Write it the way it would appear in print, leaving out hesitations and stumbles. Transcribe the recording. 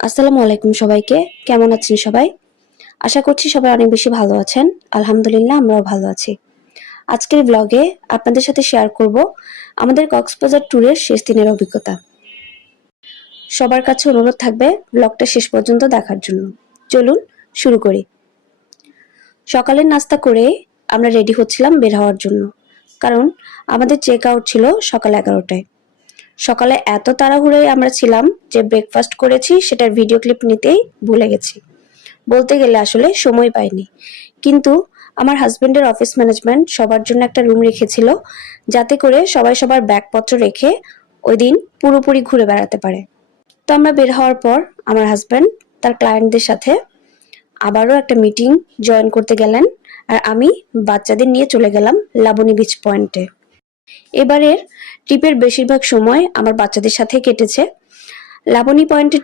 আসসালামু আলাইকুম সবাইকে। কেমন আছেন সবাই? আশা করছি সবাই অনেক বেশি ভালো আছেন। আলহামদুলিল্লাহ আমরাও ভালো আছি। আজকের ব্লগে আপনাদের সাথে শেয়ার করব আমাদের কক্সবাজার ট্যুরের শেষ দিনের অভিজ্ঞতা। সবার কাছে অনুরোধ থাকবে ব্লগটা শেষ পর্যন্ত দেখার জন্য। চলুন শুরু করি। সকালের নাস্তা করে আমরা রেডি হচ্ছিলাম বের হওয়ার জন্য, কারণ আমাদের চেক আউট ছিল সকাল 11টায়। সকালে এত তাড়াহুড়োয় আমরা ছিলাম যে ব্রেকফাস্ট করেছি সেটার ভিডিও ক্লিপ নিতেই ভুলে গেছি। বলতে গেলে আসলে সময় পাইনি, কিন্তু আমার হাজবেন্ডের অফিস ম্যানেজমেন্ট সবার জন্য একটা রুম রেখেছিল, যাতে করে সবাই সবার ব্যাগপত্র রেখে ওই দিন পুরোপুরি ঘুরে বেড়াতে পারে। তো আমরা বের হওয়ার পর আমার হাজবেন্ড তার ক্লায়েন্টদের সাথে আবারও একটা মিটিং জয়েন করতে গেলেন, আর আমি বাচ্চাদের নিয়ে চলে গেলাম লাবণী বিচ পয়েন্টে। এবারের ট্রিপের বেশিরভাগ সময় আমার বাচ্চাদের সাথে কেটেছে। লাবণী পয়েন্টে